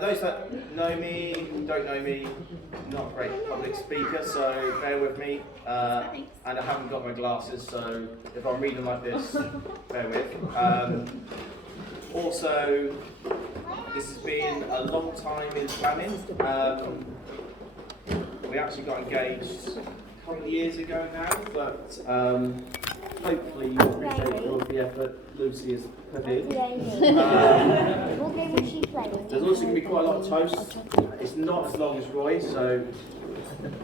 Those that know me, don't know me, not a great public speaker, so bear with me. And I haven't got my glasses, so if I'm reading like this, bear with. Also, this has been a long time in planning. We actually got engaged a couple of years ago now, but hopefully you appreciate all of the effort Lucy has put in. There's also going to be quite a lot of toast. It's not as long as Roy, so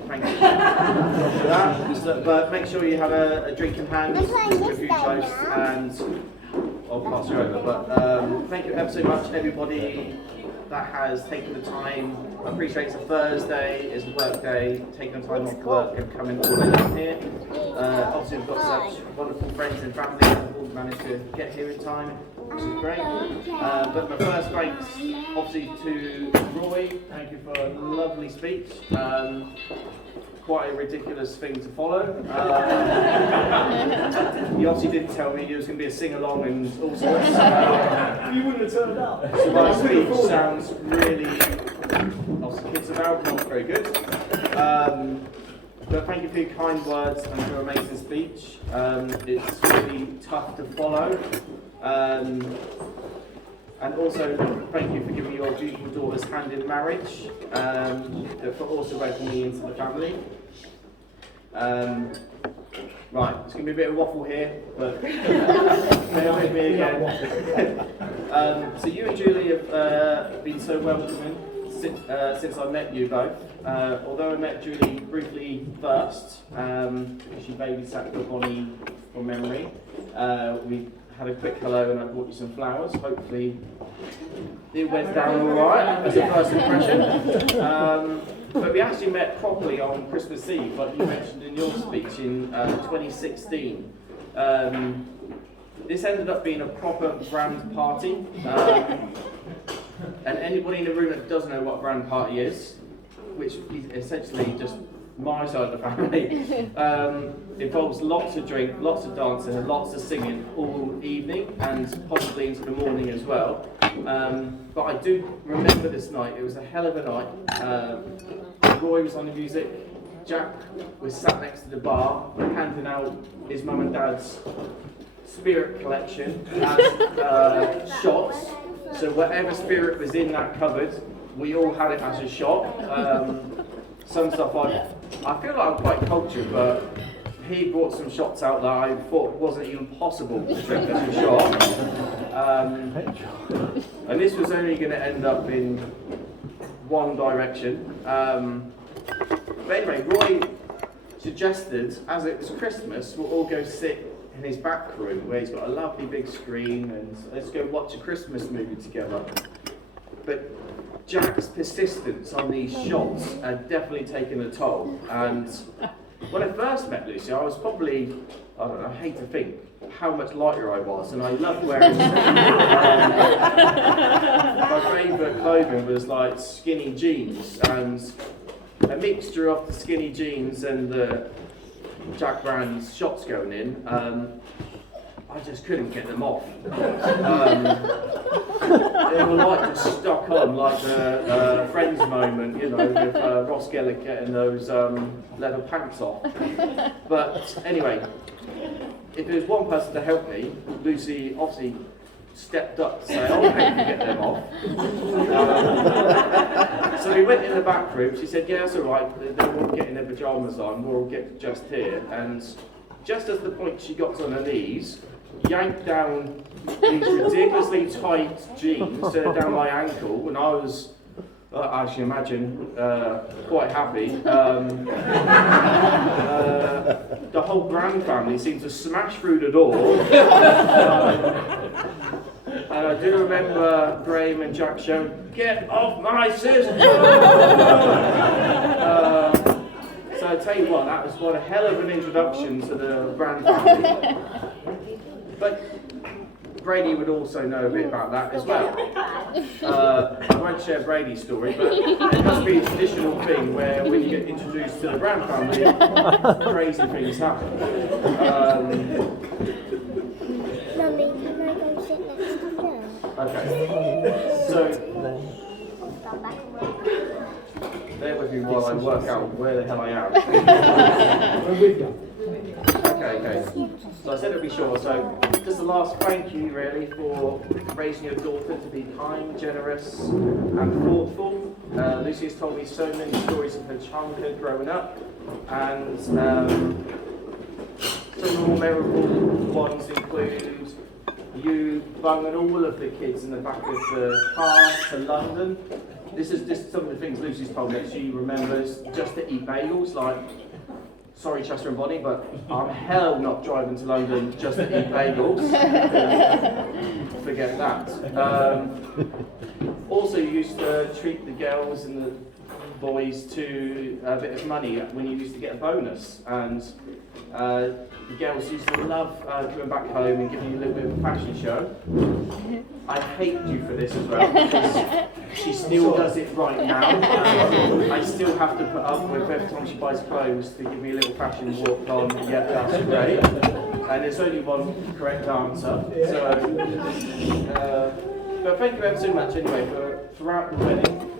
thank you for that. But make sure you have a drink in hand with a few toasts, and I'll pass you over. But thank you ever so much, everybody that has taken the time. I appreciate it's a Thursday, it's a work day, taking the time off work and coming all the way down here. Obviously we've got such wonderful friends and family that have all managed to get here in time, which is great. But my first thanks obviously to Roy, thank you for a lovely speech. Quite a ridiculous thing to follow. You obviously didn't tell me there was going to be a sing-along and all sorts. You wouldn't have turned up. So my speech sounds really, obviously kids about, not very good. But thank you for your kind words and your amazing speech. It's really tough to follow. And also, thank you for giving your beautiful daughter's hand in marriage, for also welcoming me into the family. Right, it's going to be a bit of waffle here, but bear with me again. So you and Julie have been so welcoming since I met you both. Although I met Julie briefly first, because she babysat for Bonnie from memory, we had a quick hello and I brought you some flowers. Hopefully it went down all right as a first impression. But we actually met properly on Christmas Eve, like you mentioned in your speech, in 2016. This ended up being a proper brand party. And anybody in the room that doesn't know what a brand party is, which is essentially just my side of the family, involves lots of drink, lots of dancing and lots of singing all evening and possibly into the morning as well. But I do remember this night, it was a hell of a night. Roy was on the music, Jack was sat next to the bar handing out his mum and dad's spirit collection as shots. So whatever spirit was in that cupboard, we all had it as a shot. Some stuff I feel like I'm quite cultured, but he brought some shots out that I thought wasn't even possible to drink as a shot. And this was only going to end up in one direction. But anyway, Roy suggested, as it was Christmas, we'll all go sit in his back room where he's got a lovely big screen and let's go watch a Christmas movie together. But Jack's persistence on these shots had definitely taken a toll. And when I first met Lucy, I was probably, I don't know, I hate to think how much lighter I was, and I loved wearing my favourite clothing was like skinny jeans, and a mixture of the skinny jeans and the Jack brand's shots going in, I just couldn't get them off. They were like just stuck on, like the Friends moment, you know, with Ross Geller getting those leather pants off. But anyway, if there was one person to help me, Lucy obviously stepped up to say, I'll help you get them off. So we went in the back room, she said, yeah, that's all right, they won't get in their pyjamas on, we'll get just here. And just as the point she got on her knees, yanked down these ridiculously tight jeans down my ankle, and I was, as you imagine, quite happy. The whole Brand family seemed to smash through the door. And I do remember Graham and Jack shouting, "Get off my sister!" So I tell you what, that was one hell of an introduction to the Brand family. But Brady would also know a bit about that as well. I won't share Brady's story, but it must be a traditional thing where when you get introduced to the Brand family, crazy things happen. Mummy, can I go sit next to you? Okay. So, bear with me while I work out where the hell I am. We're with you. Okay. So I said it'd be short. So just the last thank you really for raising your daughter to be kind, generous and thoughtful. Lucy has told me so many stories of her childhood growing up, and some more memorable ones include you bunging all of the kids in the back of the car to London. This is just some of the things Lucy's told me that she remembers just to eat bagels, like, sorry Chester and Bonnie, but I'm hell not driving to London just to eat bagels. Forget that. Also, you used to treat the girls and the boys to a bit of money when you used to get a bonus, and the girls used to love coming back home and giving you a little bit of a fashion show. I hate you for this as well, because she still does it right now. I still have to put up with every time she buys clothes to give me a little fashion walk on. Yeah, that's great. And there's only one correct answer. So, but thank you ever so much anyway for throughout the wedding.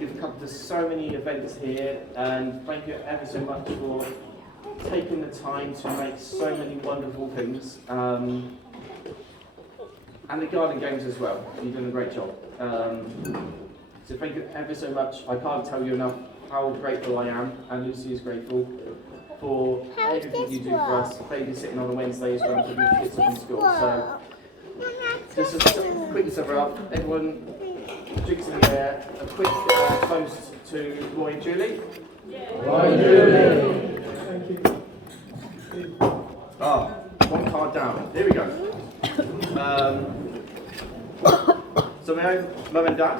You've come to so many events here, and thank you ever so much for taking the time to make so many wonderful things. And the garden games as well. You've done a great job. So thank you ever so much. I can't tell you enough how grateful I am, and Lucy is grateful for everything you do for us, babysitting on a Wednesday as well, to the kids up in school. So just a quick sum up. Everyone, drinks in the air. A quick toast to Roy and Julie. Roy and Julie. Thank you. One card down. Here we go. So my own mum and dad,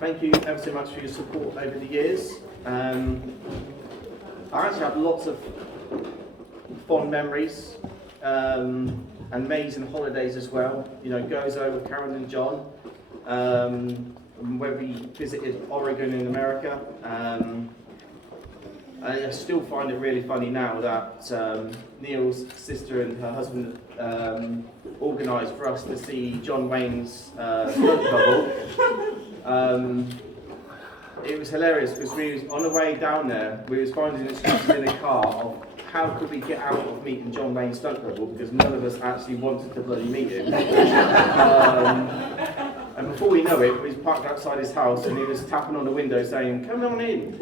thank you ever so much for your support over the years. I actually have lots of fond memories, amazing holidays as well. You know, Gozo with Karen and John, where we visited Oregon in America. I still find it really funny now that Neil's sister and her husband organised for us to see John Wayne's stunt double. It was hilarious because we was on the way down there, we was finding excuses in the car of how could we get out of meeting John Wayne's stunt double, because none of us actually wanted to bloody meet him. And before we know it, we was parked outside his house and he was tapping on the window saying, "Come on in."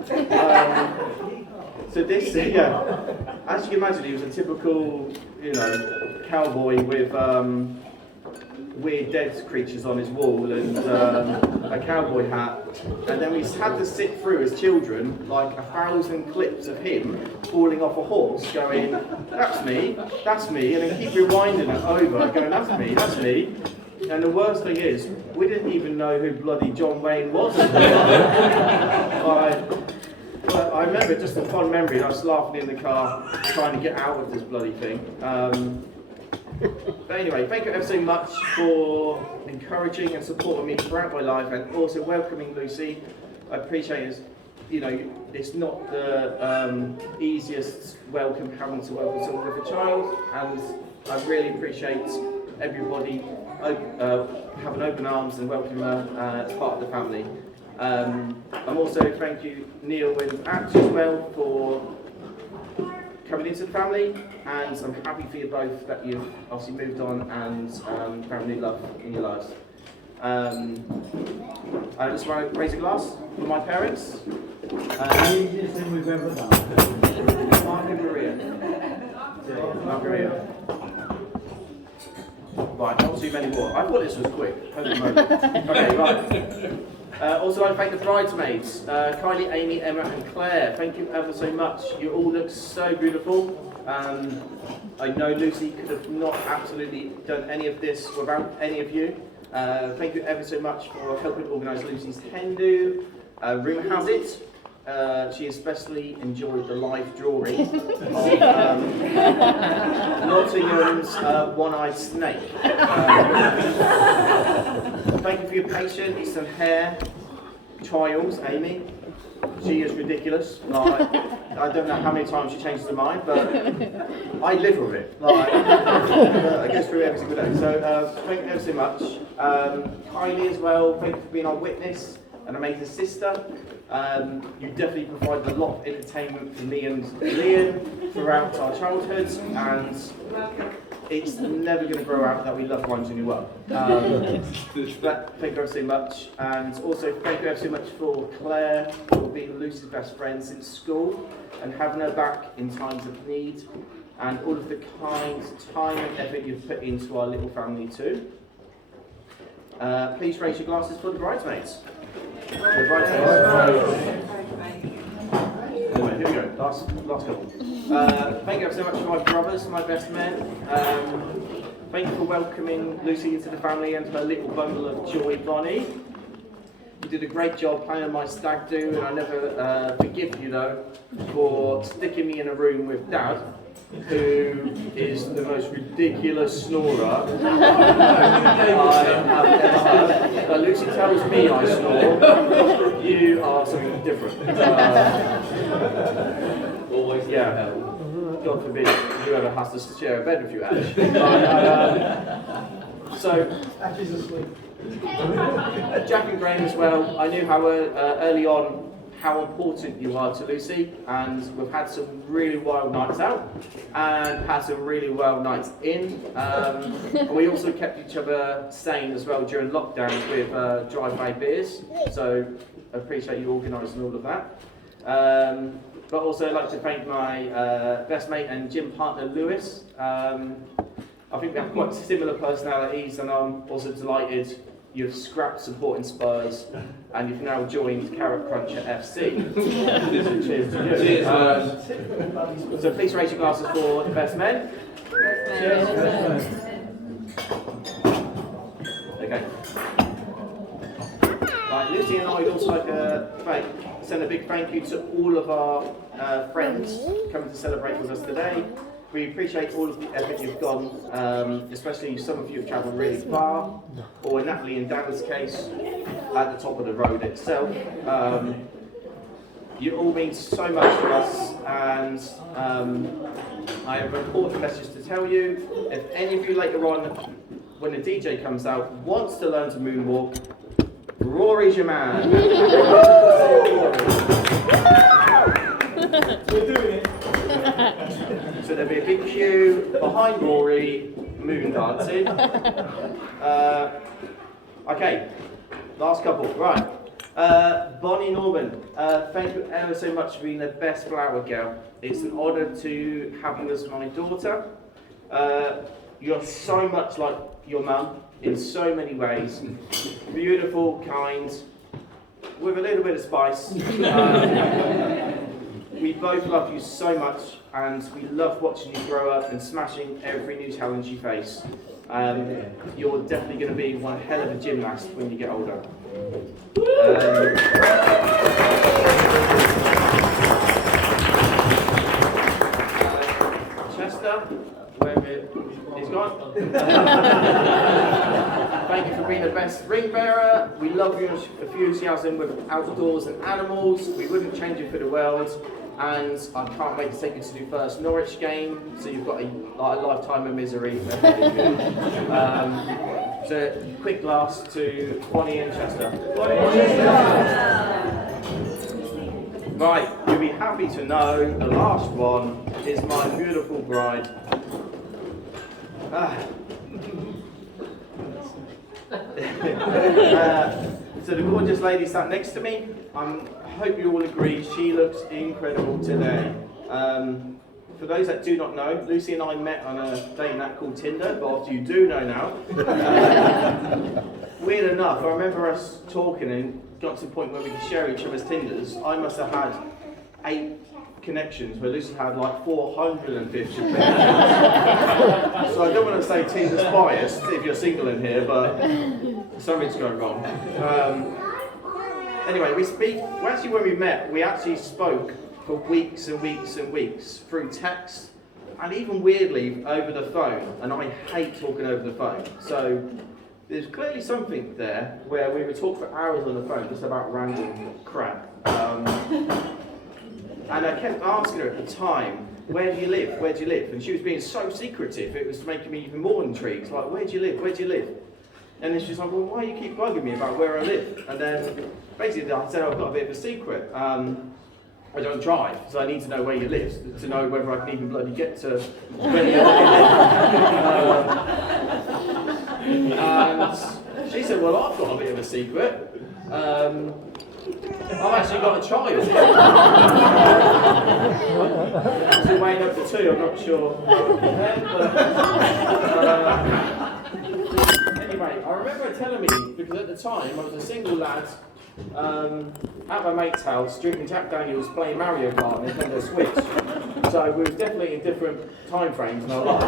So this, as you can imagine, he was a typical, cowboy with weird dead creatures on his wall and a cowboy hat. And then we had to sit through as children like 1,000 clips of him falling off a horse going, "That's me, that's me," and then keep rewinding it over, going, "That's me, that's me." And the worst thing is, we didn't even know who bloody John Wayne was at the time. But I remember just a fond memory, and I was laughing in the car trying to get out of this bloody thing. But anyway, thank you ever so much for encouraging and supporting me throughout my life, and also welcoming Lucy. I appreciate it. It's not the easiest welcome having to welcome someone with a child, and I really appreciate everybody having open arms and welcoming her as part of the family. I'm also thank you Neil and Act as well for coming into the family, and I'm happy for you both that you've obviously moved on and found new love in your lives. I just want to raise a glass for my parents. Easiest thing we've ever done. Mark and Maria. Mark and Maria. Right, not too many more. I thought this was quick. Holy moly. Okay, right. Also, I thank the bridesmaids, Kylie, Amy, Emma and Claire. Thank you ever so much. You all look so beautiful. I know Lucy could have not absolutely done any of this without any of you. Thank you ever so much for helping organise Lucy's hen do. Rumour has it, she especially enjoyed the live drawing of Nottingham's one-eyed snake. Thank you for your patience and hair trials, Amy. She is ridiculous. Like, I don't know how many times she changes her mind, but I live with it. Like, I go through every single day. So thank you ever so much. Kylie as well, thank you for being our witness and amazing sister. You definitely provided a lot of entertainment for me and Liam throughout our childhoods, and it's never going to grow out that we love Rhymes Really Well. But thank you ever so much, and also thank you ever so much for Claire for being Lucy's best friend since school and having her back in times of need, and all of the kind time and effort you've put into our little family too. Please raise your glasses for the bridesmaids. The bridesmaids. Anyway, here we go. Last couple. Thank you ever so much for my brothers, my best men. Thank you for welcoming Lucy into the family and her little bundle of joy, Bonnie. You did a great job planning my stag do, and I never forgive you though for sticking me in a room with Dad, who is the most ridiculous snorer I have ever heard. Lucy tells me I snore. You are something different. Always, yeah. God forbid whoever has to share a bed with you, Ash. So, Ash is asleep. Jack and Graham as well. I knew how early on how important you are to Lucy, and we've had some really wild nights out and had some really wild nights in. And we also kept each other sane as well during lockdown with drive-by beers. So I appreciate you organising all of that. But also I'd like to thank my best mate and gym partner Lewis. I think we have quite similar personalities, and I'm also delighted you've scrapped supporting Spurs and you've now joined Carrot Cruncher FC. Cheers to you. So please raise your glasses for the best men. Cheers. Okay. Right, Lucy and I would also like to send a big thank you to all of our friends coming to celebrate with us today. We appreciate all of the effort you've gone, especially some of you have travelled really far, or in Natalie and Dana's case, at the top of the road itself. You all mean so much to us, and I have an important message to tell you. If any of you later on, when the DJ comes out, wants to learn to moonwalk, Rory's your man. We're doing it. So there'll be a big queue behind Rory, moon dancing. Okay, last couple, right. Bonnie Norman, thank you ever so much for being the best flower girl. It's an honour to have you as my daughter. You're so much like your mum in so many ways. Beautiful, kind, with a little bit of spice. We both love you so much, and we love watching you grow up and smashing every new challenge you face. You're definitely going to be one hell of a gymnast when you get older. Chester, wherever he's gone. Thank you for being the best ring bearer. We love your enthusiasm with outdoors and animals. We wouldn't change it for the world. And I can't wait to take you to your first Norwich game, so you've got a lifetime of misery. So quick last to Bonnie and Chester. Right, you'll be happy to know the last one is my beautiful bride. So the gorgeous lady sat next to me, I hope you all agree she looks incredible today. For those that do not know, Lucy and I met on a dating app called Tinder, but obviously you do know now. Weird enough, I remember us talking and got to the point where we could share each other's Tinders. I must have had 8 connections where Lucy had like 450 connections. So I don't want to say Tinder's biased if you're single in here, but something's going wrong. Anyway, when we met, we actually spoke for weeks and weeks and weeks through text and even weirdly over the phone, and I hate talking over the phone. So there's clearly something there where we would talk for hours on the phone just about random crap. And I kept asking her at the time, where do you live? Where do you live? And she was being so secretive, it was making me even more intrigued. Like, where do you live? Where do you live? And then she's like, well, why do you keep bugging me about where I live? And then basically I said, I've got a bit of a secret. I don't drive, so I need to know where you live to know whether I can even bloody get to where you live. And she said, well, I've got a bit of a secret. I've actually got a child. Still weighing up for 2, I'm not sure. Anyway, I remember her telling me, because at the time I was a single lad at my mate's house drinking Jack Daniels, playing Mario Kart on Nintendo Switch. So we were definitely in different time frames in our life.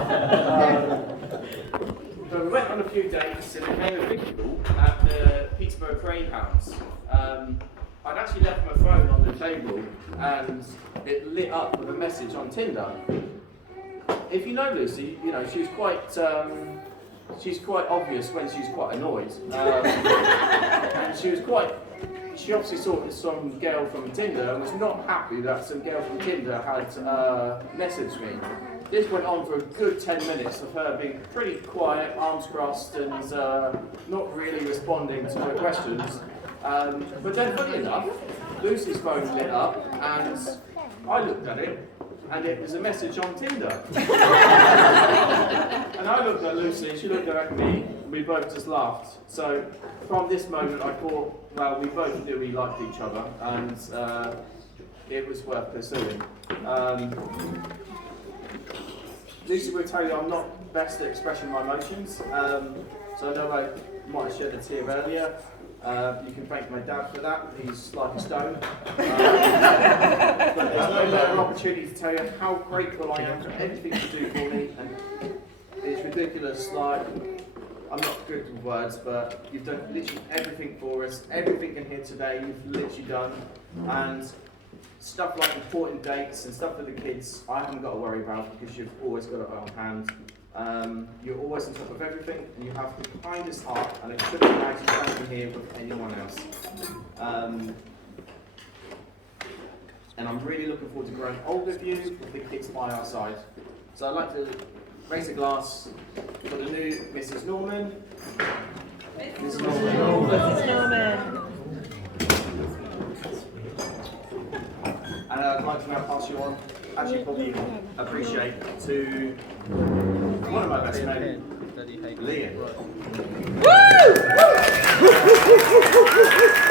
So we went on a few dates and it became a big deal at the Peterborough Greyhounds. I'd actually left my phone on the table and it lit up with a message on Tinder. If you know Lucy, you know she's quite obvious when she's quite annoyed. And she obviously saw some girl from Tinder and was not happy that some girl from Tinder had messaged me. This went on for a good 10 minutes of her being pretty quiet, arms crossed, and not really responding to her questions. But then, funny enough, Lucy's phone lit up, and I looked at it, and it was a message on Tinder. And I looked at Lucy, she looked at me, and we both just laughed. So, from this moment, I thought, well, we both knew we liked each other, and it was worth pursuing. Lucy will tell you I'm not best at expressing my emotions, so I know I might have shed a tear earlier. You can thank my dad for that, he's like a stone. But there's no better opportunity to tell you how grateful I am for everything you do for me, and it's ridiculous, like, I'm not good with words, but you've done literally everything for us, everything in here today you've literally done, and stuff like important dates and stuff for the kids, I haven't got to worry about because you've always got it on hand. You're always on top of everything, and you have the kindest heart, and I couldn't imagine standing here with anyone else. And I'm really looking forward to growing old with you, with the kids by our side. So I'd like to raise a glass for the new Mrs. Norman. Mrs. Norman. Mrs. Norman. And I'd like to now pass you on, as you probably appreciate, to one of my best men, Liam. Woo!